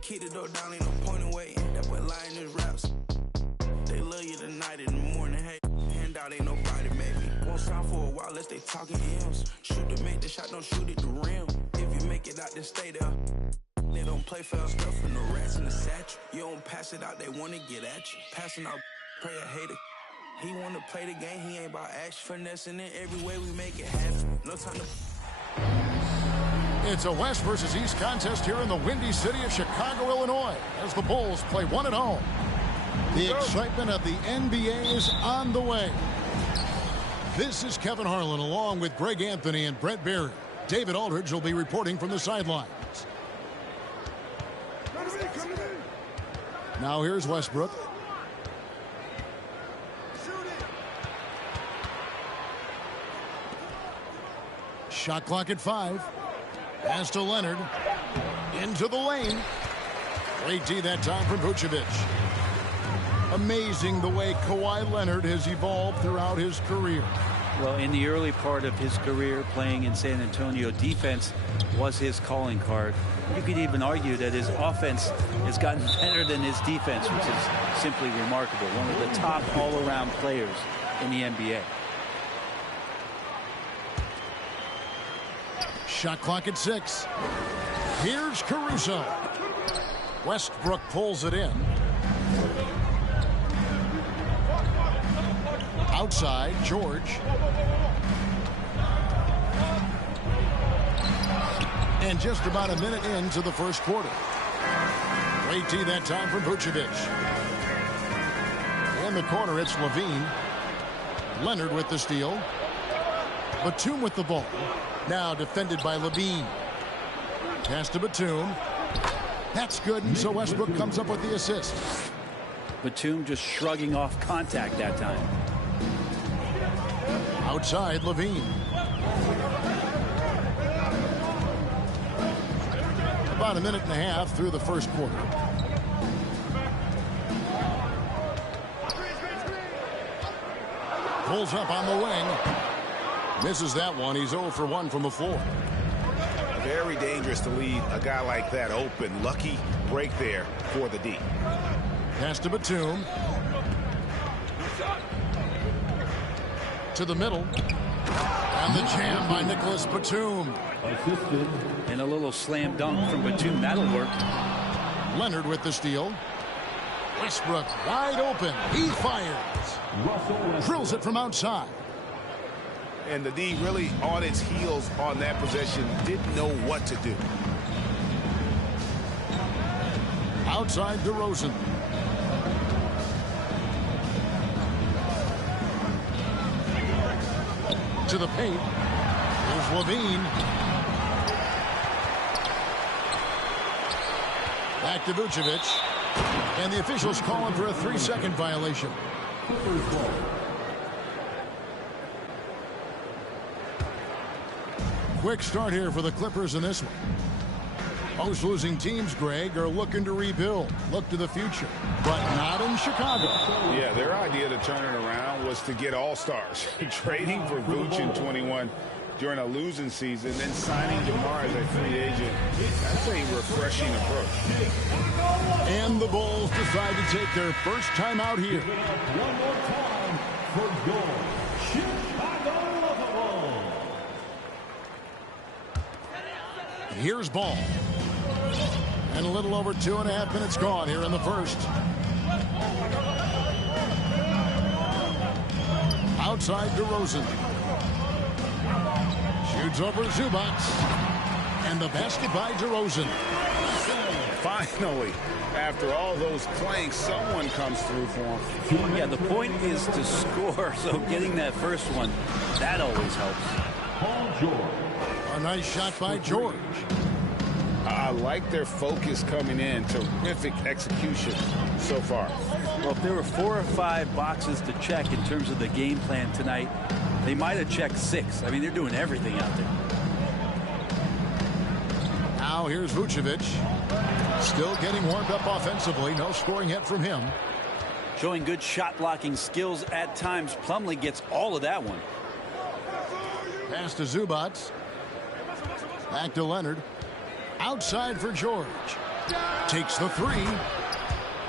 Keep the door down, ain't no point in waiting. That boy lying his raps. They love you tonight in the morning. Hey, hand out ain't nobody, maybe. Won't sound for a while unless they talking M's. Shoot to make the shot, don't shoot at the rim. If you make it out, then stay there. They don't play foul stuff from the rats in the satchel. You don't pass it out, they wanna get at you. Passing out, pray a hater. He wanna play the game, he ain't about action. Finessing it every way we make it happen. No time to... It's a West versus East contest here in the windy city of Chicago, Illinois, as the Bulls play one at home. The excitement of the NBA is on the way. This is Kevin Harlan along with Greg Anthony and Brett Berry. David Aldridge will be reporting from the sidelines. Now here's Westbrook. Shot clock at 5. Pass to Leonard. Into the lane. Great D that time from Vucevic. Amazing the way Kawhi Leonard has evolved throughout his career. Well, in the early part of his career playing in San Antonio, defense was his calling card. You could even argue that his offense has gotten better than his defense, which is simply remarkable. One of the top all-around players in the NBA. Shot clock at 6. Here's Caruso. Westbrook pulls it in. Outside, George. And just about a minute into the first quarter. Great D that time from Vucevic. In the corner, it's Levine. Leonard with the steal. Batum with the ball. Now defended by Levine. Pass to Batum. That's good, and so Westbrook comes up with the assist. Batum just shrugging off contact that time. Outside, Levine. About a minute and a half through the first quarter. Pulls up on the wing. Misses that one. He's 0 for 1 from the floor. Very dangerous to leave a guy like that open. Lucky break there for the D. Pass to Batum. To the middle. And the jam by Nicholas Batum. And a little slam dunk from Batum. That'll work. Leonard with the steal. Westbrook wide open. He fires. Drills it from outside. And the D really on its heels on that possession. Didn't know what to do. Outside DeRozan. To the paint. Here's Levine. Back to Vucevic. And the officials calling for a 3-second violation. Quick start here for the Clippers in this one. Most losing teams, Greg, are looking to rebuild, look to the future, but not in Chicago. Yeah, their idea to turn it around was to get all-stars. Trading for Vooch in 21 during a losing season, then signing DeMar as a free agent. That's a refreshing approach. And the Bulls decide to take their first time out here. One more time for your Chicago Bulls. Here's Ball. And a little over 2.5 minutes gone here in the first. Outside DeRozan. Shoots over Zubac. And the basket by DeRozan. Finally, after all those planks, someone comes through for him. Yeah, the point is to score, so getting that first one, that always helps. Paul George. A nice shot by George. I like their focus coming in. Terrific execution so far. Well, if there were 4 or 5 boxes to check in terms of the game plan tonight, they might have checked 6. I mean, they're doing everything out there. Now here's Vucevic. Still getting warmed up offensively. No scoring yet from him. Showing good shot blocking skills at times. Plumlee gets all of that one. Pass to Zubac. Back to Leonard. Outside for George. Takes the three.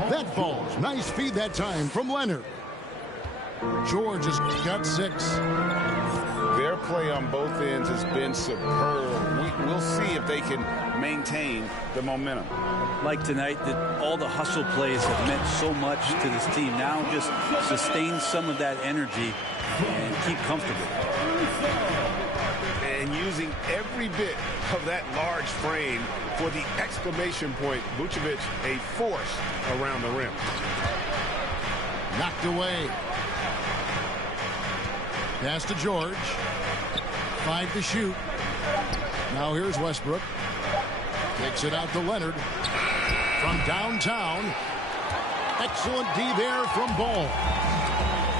That falls. Nice feed that time from Leonard. George has got 6. Their play on both ends has been superb. We'll see if they can maintain the momentum. Like tonight, that all the hustle plays have meant so much to this team. Now just sustain some of that energy and keep comfortable. And using every bit of that large frame for the exclamation point. Vucevic, a force around the rim. Knocked away. Pass to George. 5 to shoot. Now here's Westbrook. Takes it out to Leonard. From downtown. Excellent D there from Ball.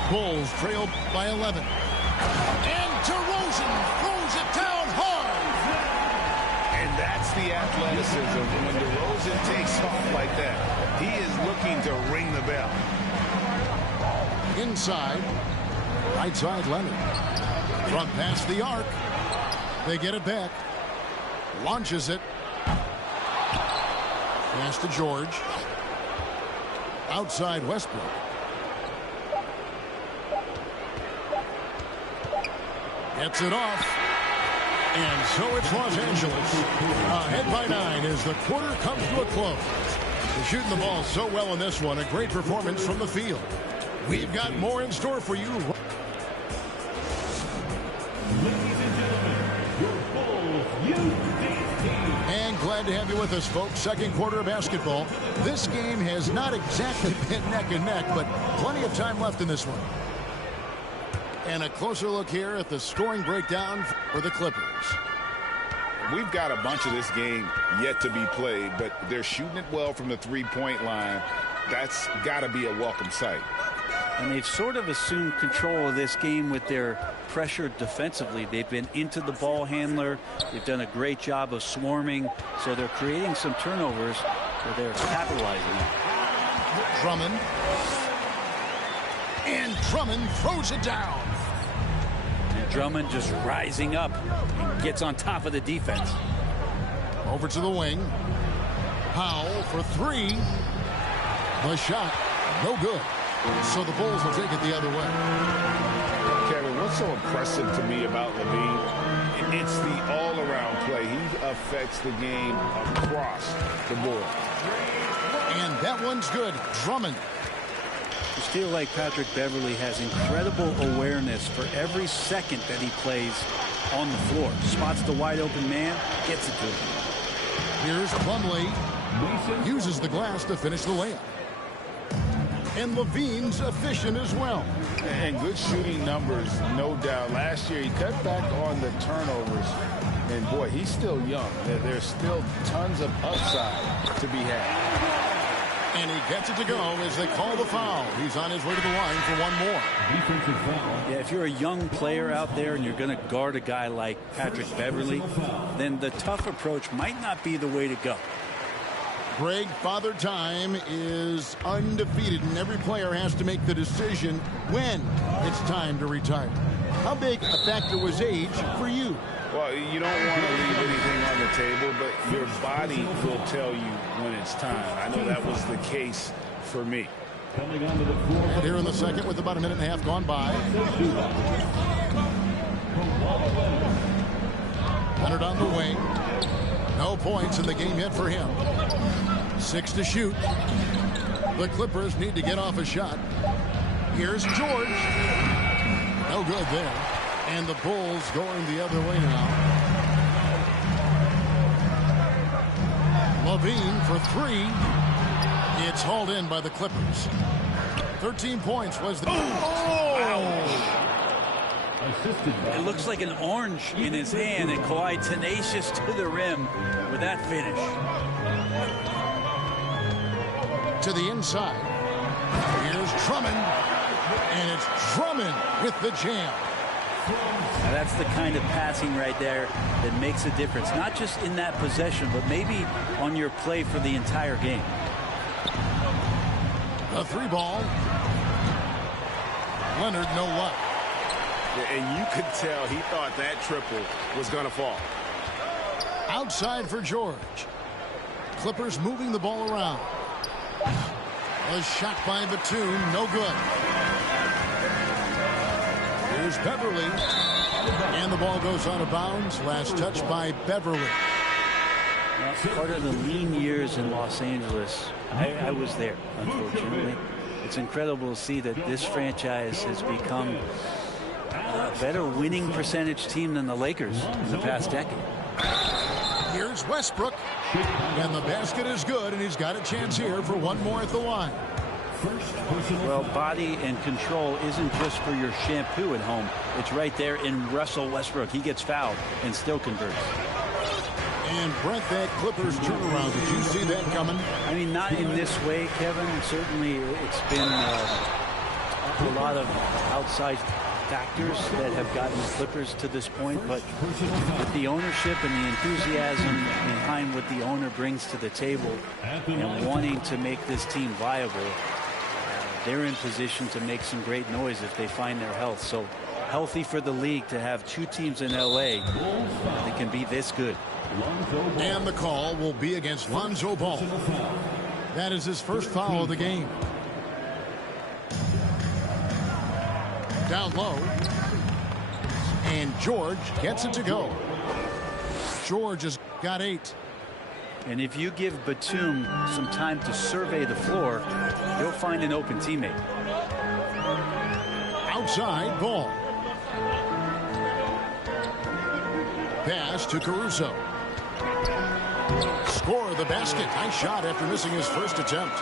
Bulls trailed by 11. And DeRozan throws it down hard. And that's the athleticism. When DeRozan takes off like that, he is looking to ring the bell. Inside. Right side Leonard. Front past the arc. They get it back. Launches it. Pass to George. Outside Westbrook. Gets it off. And so it's Los Angeles. Ahead by 9 as the quarter comes to a close. They're shooting the ball so well in this one. A great performance from the field. We've got more in store for you. And glad to have you with us, folks. Second quarter of basketball. This game has not exactly been neck and neck, but plenty of time left in this one. And a closer look here at the scoring breakdown for the Clippers. We've got a bunch of this game yet to be played, but they're shooting it well from the three-point line. That's got to be a welcome sight. And they've sort of assumed control of this game with their pressure defensively. They've been into the ball handler. They've done a great job of swarming. So they're creating some turnovers that they're capitalizing on. Drummond. And Drummond throws it down. And Drummond just rising up and gets on top of the defense. Over to the wing. Powell for 3. The shot, no good. So the Bulls will take it the other way. Kevin, what's so impressive to me about Levine? It's the all-around play. He affects the game across the board. And that one's good. Drummond. I just feel like Patrick Beverley has incredible awareness for every second that he plays on the floor. Spots the wide open man, gets it to him. Here's Plumlee. Uses the glass to finish the layup. And Levine's efficient as well. And good shooting numbers, no doubt. Last year, he cut back on the turnovers. And, boy, he's still young. There's still tons of upside to be had. And he gets it to go as they call the foul. He's on his way to the line for one more. Defensive foul. Yeah, if you're a young player out there and you're going to guard a guy like Patrick Beverley, then the tough approach might not be the way to go. Greg, Father Time is undefeated, and every player has to make the decision when it's time to retire. How big a factor was age for you? Well, you don't want to leave anything on the table, but your body will tell you when it's time. I know that was the case for me. Coming onto the floor. And here in the second with about a minute and a half gone by. Leonard on the wing. No points in the game yet for him. 6 to shoot. The Clippers need to get off a shot. Here's George. No good there. And the Bulls going the other way now. Levine for 3. It's hauled in by the Clippers. 13 points was the... It looks like an orange in his hand, and Kawhi tenacious to the rim with that finish. To the inside. Here's Drummond. And it's Drummond with the jam. Now that's the kind of passing right there that makes a difference. Not just in that possession, but maybe on your play for the entire game. A 3 ball. Leonard, no luck. And you could tell he thought that triple was going to fall. Outside for George. Clippers moving the ball around. A shot by Batum, no good. Here's Beverly. And the ball goes out of bounds. Last touch by Beverly. Well, part of the lean years in Los Angeles, I was there, unfortunately. It's incredible to see that this franchise has become a better winning percentage team than the Lakers in the past decade. Here's Westbrook. And the basket is good, and he's got a chance here for one more at the line. Well, body and control isn't just for your shampoo at home. It's right there in Russell Westbrook. He gets fouled and still converts. And Brent, that Clippers turnaround, did you see that coming? I mean, not in this way, Kevin. Certainly it's been a lot of outside factors that have gotten the Clippers to this point, but with the ownership and the enthusiasm behind what the owner brings to the table and wanting to make this team viable, they're in position to make some great noise if they find their health. So healthy for the league to have two teams in LA that can be this good. And the call will be against Lonzo Ball. That is his first foul of the game. Down low. And George gets it to go. George has got 8. And if you give Batum some time to survey the floor, he'll find an open teammate. Outside Ball. Pass to Caruso. Score the basket. Nice shot after missing his first attempt.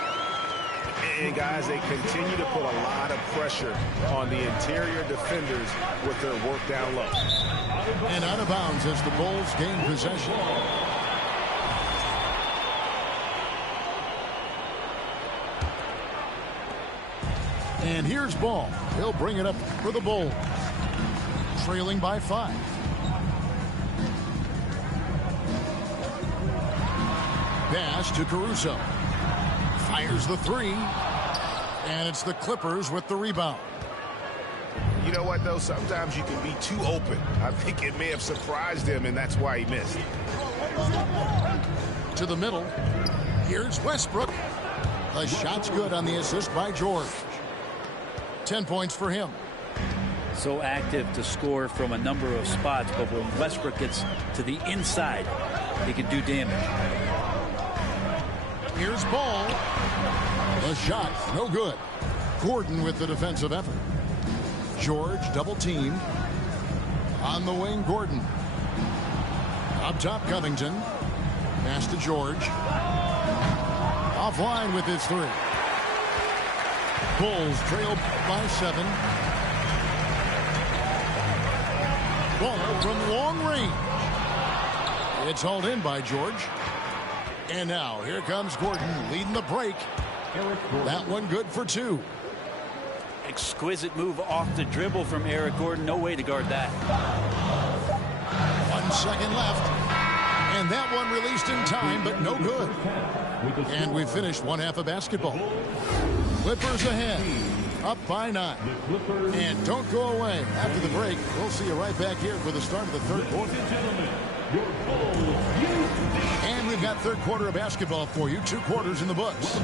And guys, they continue to put a lot of pressure on the interior defenders with their work down low. And out of bounds as the Bulls gain possession. And here's Ball. He'll bring it up for the Bulls. Trailing by 5. Pass to Caruso. Fires the 3. And it's the Clippers with the rebound. You know what, though? Sometimes you can be too open. I think it may have surprised him, and that's why he missed. To the middle. Here's Westbrook. The shot's good on the assist by George. 10 points for him. So active to score from a number of spots, but when Westbrook gets to the inside, he can do damage. Here's Ball. The shot, no good. Gordon with the defensive effort. George double team. On the wing, Gordon. Up top, Covington. Pass to George. Offline with his 3. Bulls trail by 7. Ball from long range. It's hauled in by George. And now here comes Gordon leading the break. That one good for 2. Exquisite move off the dribble from Eric Gordon. No way to guard that. 1 second left. And that one released in time, but no good. And we finished one half of basketball. Clippers ahead. Up by 9. And don't go away. After the break, we'll see you right back here for the start of the third quarter. And we've got third quarter of basketball for you. 2 quarters in the books.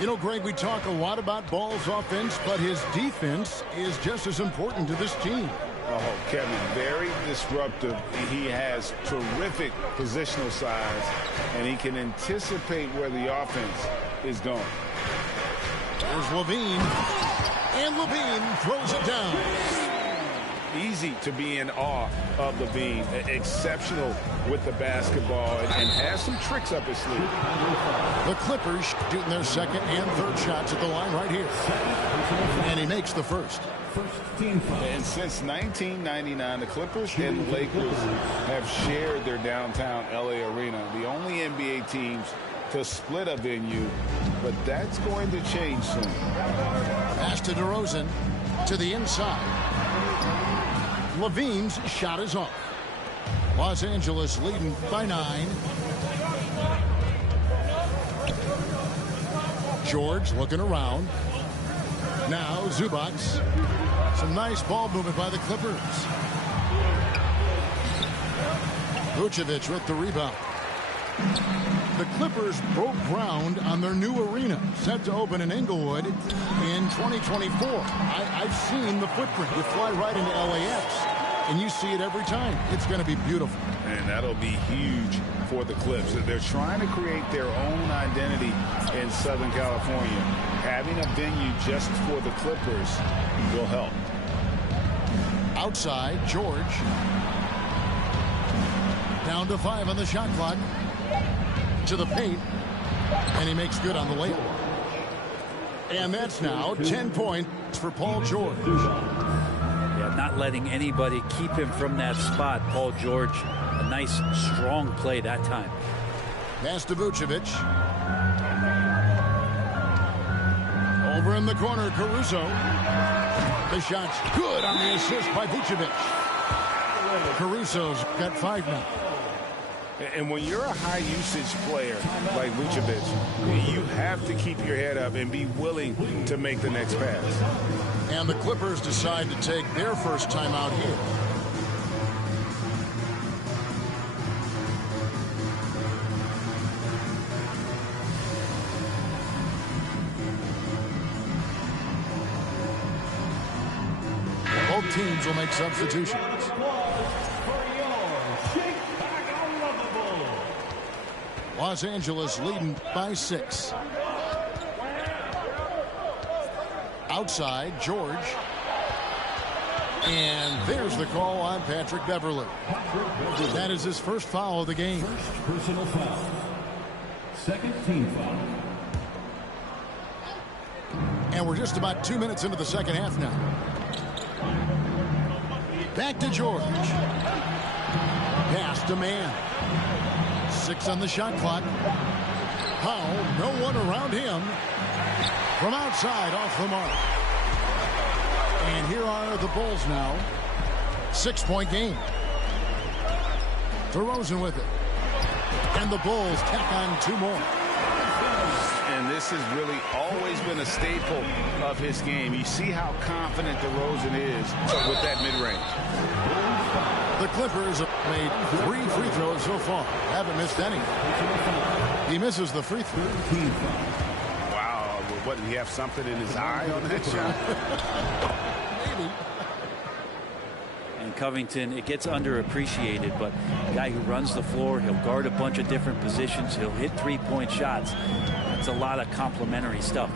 You know, Greg, we talk a lot about Ball's offense, but his defense is just as important to this team. Oh, Kevin, very disruptive. He has terrific positional size, and he can anticipate where the offense is going. There's Levine, and Levine throws it down. Easy to be in awe of Levine. Exceptional with the basketball and has some tricks up his sleeve. The Clippers shooting their second and third shots at the line right here. And he makes the first. And since 1999, the Clippers and Lakers have shared their downtown LA arena. The only NBA teams to split a venue, but that's going to change soon. Pass to DeRozan to the inside. Levine's shot is off. Los Angeles leading by 9. George looking around. Now Zubac. Some nice ball movement by the Clippers. Vucevic with the rebound. The Clippers broke ground on their new arena, set to open in Inglewood in 2024. I've seen the footprint. You fly right into LAX, and you see it every time. It's going to be beautiful. And that'll be huge for the Clips. They're trying to create their own identity in Southern California. Having a venue just for the Clippers will help. Outside, George. Down to 5 on the shot clock. To the paint. And he makes good on the layup. And that's now 10 points for Paul George. Yeah, not letting anybody keep him from that spot. Paul George, a nice, strong play that time. Pass to Vucevic. Over in the corner, Caruso. The shot's good on the assist by Vucevic. Caruso's got 5 now. And when you're a high-usage player like Vucevic, you have to keep your head up and be willing to make the next pass. And the Clippers decide to take their first time out here. Both teams will make substitutions. Los Angeles leading by 6. Outside, George. And there's the call on Patrick Beverley. That is his first foul of the game. First personal foul. Second team foul. And we're just about 2 minutes into the second half now. Back to George. Pass to Mann. 6 on the shot clock. Powell, no one around him. From outside, off the mark. And here are the Bulls now. 6-point game. DeRozan with it. And the Bulls tack on 2 more. And this has really always been a staple of his game. You see how confident DeRozan is with that mid-range. The Clippers have made 3 free throws so far. Haven't missed any. He misses the free throw. Wow. What, did he have something in his eye on that shot? Maybe. And Covington, it gets underappreciated, but a guy who runs the floor, he'll guard a bunch of different positions, he'll hit 3-point shots. It's a lot of complimentary stuff.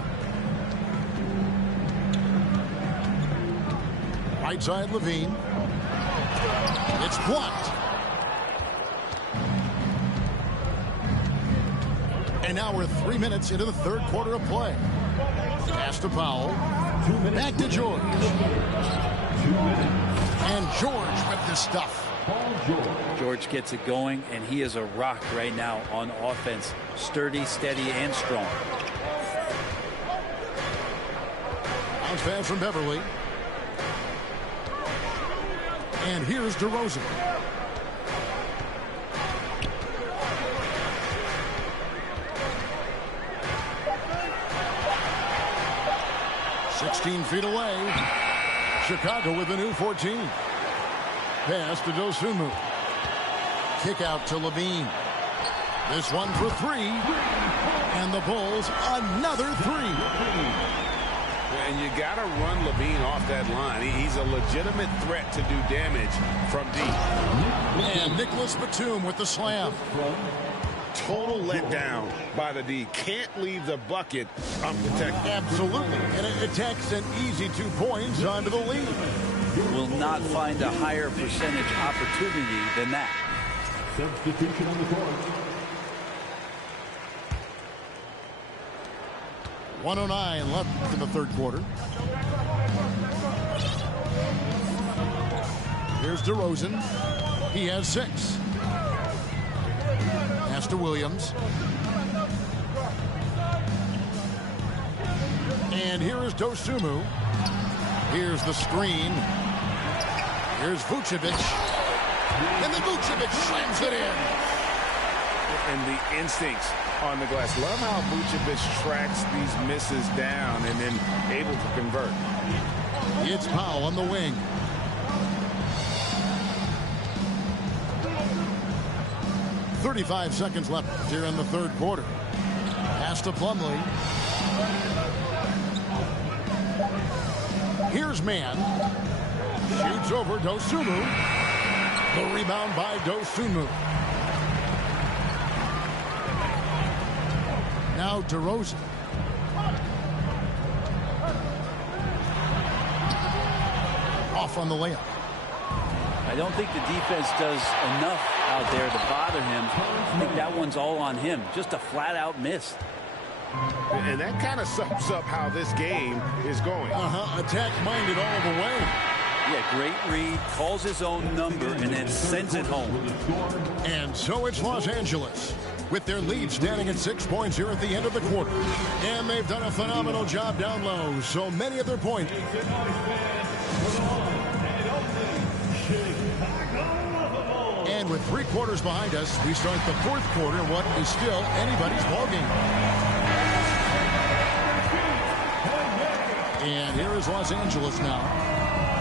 Right side, Levine. It's blocked. And now we're 3 minutes into the third quarter of play. Pass to Powell. Back to George. And George with the stuff. George gets it going, and he is a rock right now on offense. Sturdy, steady, and strong. Bounce pass from Beverly. And here's DeRozan. Feet away. Chicago with a new 14. Pass to Dosunmu. Kick out to Levine. This one for 3. And the Bulls another 3. And you got to run Levine off that line. He's a legitimate threat to do damage from deep. And Nicholas Batum with the slam. Total letdown by the D. Can't leave the bucket unprotected. Absolutely. And it takes an easy 2 points onto the lead. Will not find a higher percentage opportunity than that. Substitution on the court. 1:09 left in the third quarter. Here's DeRozan. He has 6. Pass to Williams. And here is Dosunmu. Here's the screen. Here's Vucevic. And then Vucevic slams it in. And the instincts on the glass. Love how Vucevic tracks these misses down and then able to convert. It's Powell on the wing. .35 seconds left here in the third quarter. Pass to Plumlee. Here's Mann. Shoots over Dosunmu. The rebound by Dosunmu. Now DeRozan. Off on the layup. I don't think the defense does enough out there to bother him. I think that one's all on him. Just a flat-out miss. And that kind of sums up how this game is going. Attack-minded all the way. Yeah, great read, calls his own number, and then sends it home. And so it's Los Angeles, with their lead standing at 6 points here at the end of the quarter. And they've done a phenomenal job down low, so many of their points. And with 3 quarters behind us, we start the fourth quarter in what is still anybody's ballgame. And here is Los Angeles now.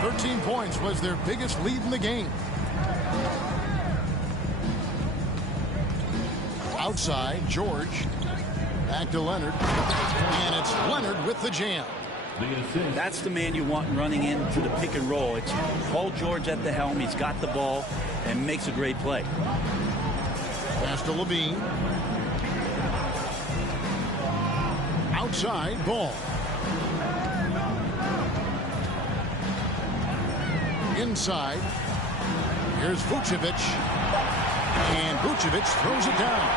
13 points was their biggest lead in the game. Outside, George. Back to Leonard. And it's Leonard with the jam. That's the man you want running into the pick and roll. It's Paul George at the helm. He's got the ball and makes a great play. Pass to Levine. Outside, Ball. Inside. Here's Vucevic. And Vucevic throws it down.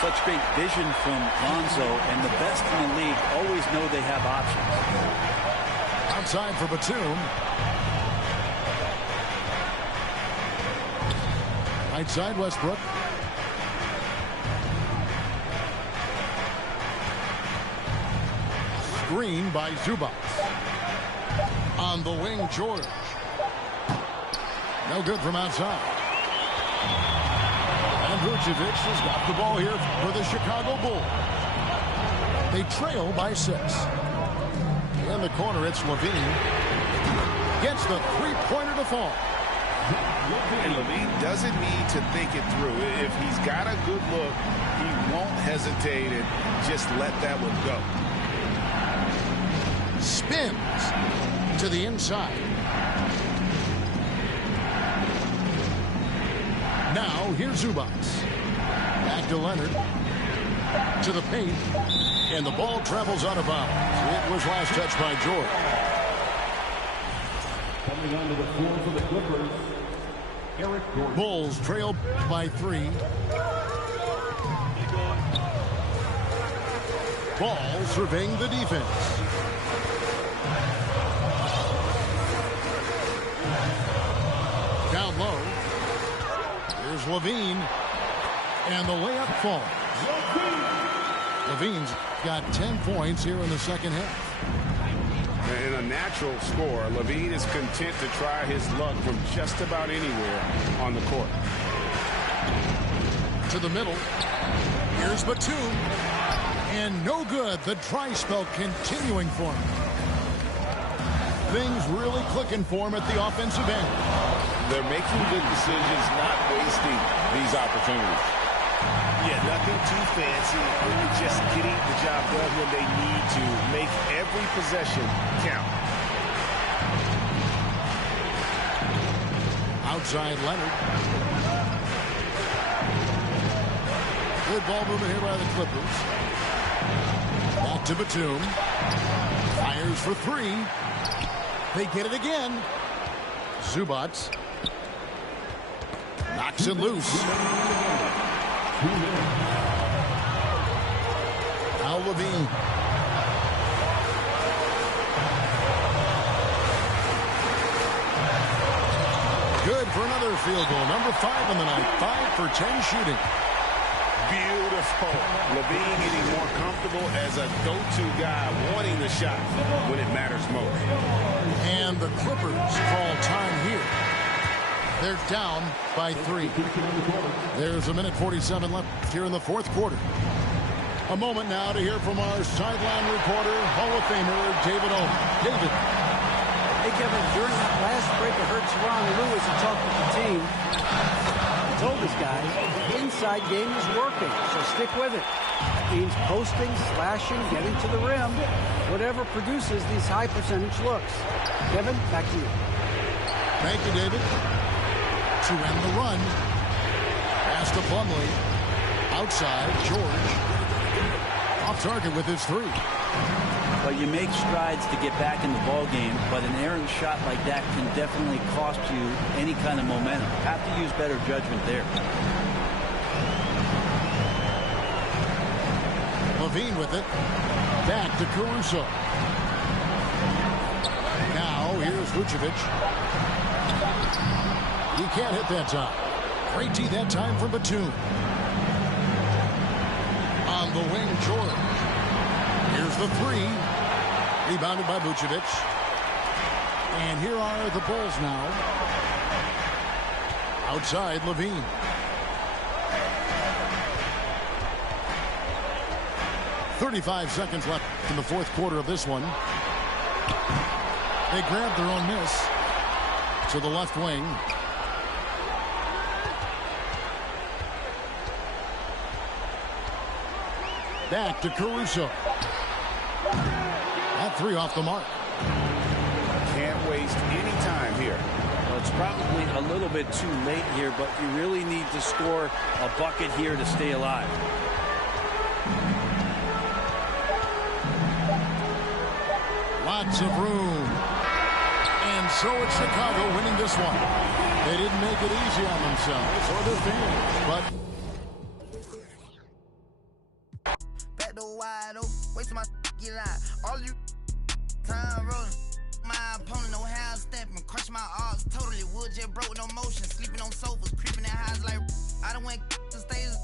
Such great vision from Lonzo, and the best in the league always know they have options. Outside for Batum. Right side, Westbrook. Screen by Zubac. On the wing, George. No good from outside. And Vucevic has got the ball here for the Chicago Bulls. They trail by 6. In the corner, it's Levine. Gets the three-pointer to fall. And Levine doesn't need to think it through. If he's got a good look, he won't hesitate and just let that one go. Spins to the inside. Now, here's Zubac. Back to Leonard. To the paint. And the ball travels out of bounds. It was last touched by George. Coming onto the floor for the Clippers, Eric Gordon. Bulls trail by 3. Ball surveying the defense. Down low. Here's Levine. And the layup falls. Levine's got 10 points here in the second half. In a natural score, Levine is content to try his luck from just about anywhere on the court. To the middle. Here's Batum. And no good. The dry spell continuing for him. Things really clicking for him at the offensive end. They're making good decisions, not wasting these opportunities. Yeah, nothing too fancy. Just getting the job done when they need to. Make every possession count. Outside Leonard. Good ball movement here by the Clippers. Back to Batum. Fires for 3. They get it again. Zubac. Knocks it loose. Al Levine. Good for another field goal. Number 5 on the night. 5 for 10 shooting. Beautiful. Levine getting more comfortable as a go-to guy, wanting the shot when it matters most. And the Clippers call time here. They're down by 3. There's a minute 47 left here in the fourth quarter. A moment now to hear from our sideline reporter, Hall of Famer David Owen. David. Hey, Kevin, during that last break of Hurts Ron Lewis, he talked with the team. He told his guys the inside game is working, so stick with it. That means posting, slashing, getting to the rim, whatever produces these high percentage looks. Kevin, back to you. Thank you, David. To end the run. Pass to Plumlee. Outside, George. Off target with his 3. Well, you make strides to get back in the ball game, but an errant shot like that can definitely cost you any kind of momentum. Have to use better judgment there. Levine with it. Back to Caruso. Now, here's Vucevic. He can't hit that time. Great D that time from Batum. On the wing, George. Here's the 3. Rebounded by Vucevic. And here are the Bulls now. Outside, Levine. .35 seconds left in the fourth quarter of this one. They grabbed their own miss to the left wing. Back to Caruso. That 3 off the mark. Can't waste any time here. Well, it's probably a little bit too late here, but you really need to score a bucket here to stay alive. Lots of room. And so it's Chicago winning this one. They didn't make it easy on themselves or their fans, but Back door wide open, wasting my get out. All you time rolling. My opponent no how stepping, crush my arms totally. Wood jet broke, no motion, sleeping on sofas, creeping in highs like I done went to stages.